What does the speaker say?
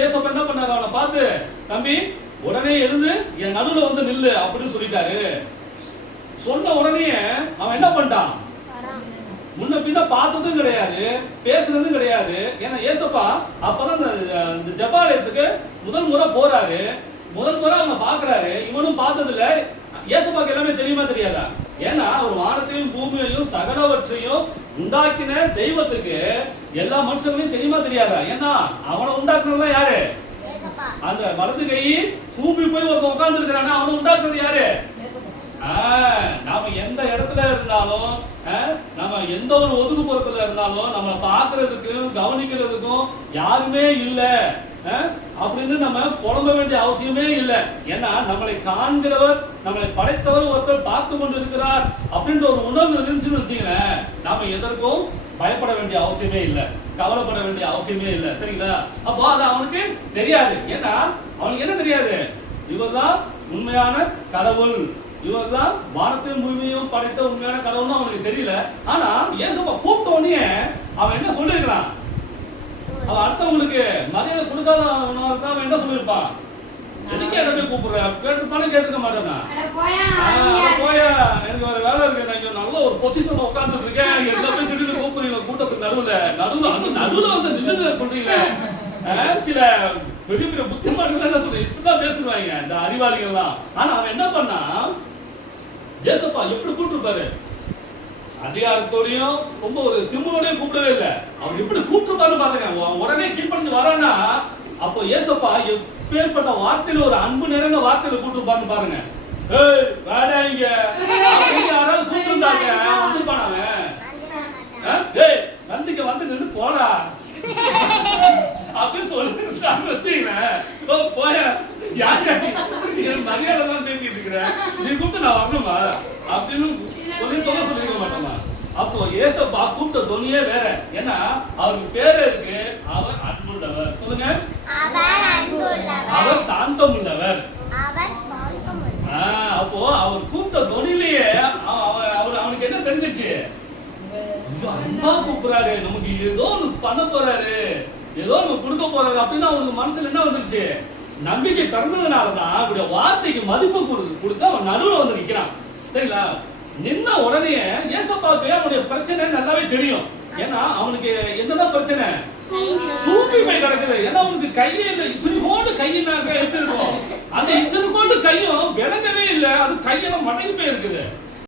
ஏசப்ப என்ன பண்ணாரு? அவனை பார்த்து தம்பி உடனே எழுந்து என் நடுவுல வந்து நில்லு அப்படின்னு சொல்லிட்டாரு. சொன்ன உடனே அவன் என்ன பண்ணிட்டான்? முன்ன பின்ன பார்த்ததும் கிடையாது பேசுனதும் கிடையாது. ஏன்னா ஏசப்பா அப்பதான் இந்த- ஜப்பாலயத்துக்கு முதல் முறை போறாரு. முதல் முறை அவங்க பாக்குறாரு இவனும் பார்த்ததுல ஏசப்பாக்கு எல்லாமே தெரியுமா தெரியாதா? ஏன்னா அவர் வானத்தையும் பூமியையும் சகலவற்றையும் உண்டாக்கின தெய்வத்துக்கு எல்லா மனுஷங்களையும் தெரியுமா தெரியாதா? ஏன்னா அவனை உண்டாக்குனதுலாம் யாரு? அந்த வலது கை சூம்பி போய் ஒருத்தன் உட்கார்ந்து இருக்கிறானா அவனை உண்டாக்குனது யாரு? நாம எந்த இடத்துல இருந்தாலும் நம்ம எந்த ஒரு ஒதுக்குப்புறத்துல இருந்தாலும் நம்மளை பார்க்கிறதுக்கும் கவனிக்கிறதுக்கும் யாருமே இல்ல. அப்படின்னு நம்ம புலம்ப வேண்டிய அவசியமே இல்லை. ஏன்னா நம்மளை காண்கிறவர் நம்மளை படைத்தவர் ஒருத்தர் பார்த்து கொண்டு இருக்கிறார் அப்படின்ற ஒரு உணர்வு இருந்துச்சுன்னு வச்சுங்களேன் நாம எதற்கும் பயப்பட வேண்டிய அவசியமே இல்லை. கவலைப்பட வேண்டிய அவசியமே இல்லை. சரிங்களா? அப்போ அது அவனுக்கு தெரியாது. ஏன்னா அவனுக்கு என்ன தெரியாது? இவர்தான் உண்மையான கடவுள். இவர்தான் வானத்தையும் பூமியையும் படைத்த உண்மையான கடவுள்னு அவனுக்கு தெரியல. ஆனா இயேசுப்பா கூப்பிட்ட உடனே அவன் என்ன சொல்லிருக்கலாம் அவன் அடுத்தவங்களுக்கு மரியாதை கொடுக்காதவனா இருந்தா அவன் என்ன சொல்லிருப்பான் எதுக்கு என்ன போய் கூப்பிடுற? கேட்டுப்பானே கேட்டுக்க மாட்டானா ஆ, போயா எனக்கு ஒரு வேலை இருக்கு நான் இங்க நல்ல ஒரு பொசிஷன்ல உட்கார்ந்துட்டு இருக்கேன் எல்லாமே திடீர்னு கூப்பிடுறீங்க கூட்டத்துக்கு நடுவுல. நடுவுல வந்து நடுவுல வந்து நில்லுங்க சொல்றீங்களே. சில பெரிய பெரிய புத்திமான்கள் என்ன சொல்றீங்க இப்படிதான் பேசுவாங்க இந்த அறிவாளிகள்லாம். ஆனா அவன் என்ன பண்ணா ஏசப்பா எப்படி கூப்பிட்டுருப்பாரு? அதிகாரத்தோடையும் ரொம்ப ஒரு திமுறோடையும் கூப்பிடவே இல்லை. அவர் எப்படி கூப்பிட்டுருப்பாருன்னு பாத்துங்க உடனே கீழ்படிச்சு வரானா அப்போ ஏசப்பா எப்பேற்பட்ட வார்த்தையில ஒரு அன்பு நிறைந்த வார்த்தையில கூப்பிட்டுருப்பாருன்னு பாருங்க. ஏய் வேடா இங்க. அப்படின்னு யாராவது கூப்பிட்டுருந்தாங்க வந்துருப்பான் அவன் ஆ? ஏய் வந்து இங்க வந்து நின்று போடா அப்படின்னு சொல்லிருந்தாங்க வச்சுங்களேன் ஓ போய யார் யார் நீ எனக்கு மரியாதை எல்லாம் பேசிட்டு இருக்கிற? நீ கூப்பிட்டு நான் வரணுமா? அப்படின்னு சொல்லிருக்கோமா சொல்லிருக்க மாட்டோமா? அப்போ ஏசப்பா கூப்பிட்ட துணியே வேற. ஏன்னா அவருக்கு பேரே இருக்கு. அவர் அன்புள்ளவர். சொல்லுங்க. அவர் சாந்தம் உள்ளவர் அப்போ அவர் கூப்பிட்ட அவ- அவர் அவனுக்கு என்ன தெரிஞ்சிச்சு? அன்பா கூப்பிடுறாரு. நமக்கு ஏதோ ஒண்ணு பண்ண போறாரு. ஏதோ ஒண்ணு கொடுக்க போறாரு. அப்படின்னு அவனுக்கு மனசுல என்ன வந்துருச்சு? நம்பிக்கை பிறந்ததுனாலதான் அவருடைய வார்த்தைக்கு மதிப்பு கொடுத்து கொடுத்து அவன் நடுவில் வந்து நிற்கிறான் சரிங்களா? நின்ன உடனே ஏசப்பாவுக்கு அவனுடைய பிரச்சனை நல்லாவே தெரியும். ஏன்னா அவனுக்கு என்னதான் பிரச்சனை? சூப்பி கிடக்குது. ஏன்னா அவனுக்கு கையே இல்ல இச்சனுக்கோண்டு கையினாக்க எடுத்துருக்கோம். அந்த இச்சனுக்கோண்டு கையும் விளங்கவே இல்ல. அது கையெல்லாம் மடங்கி போய் இருக்குது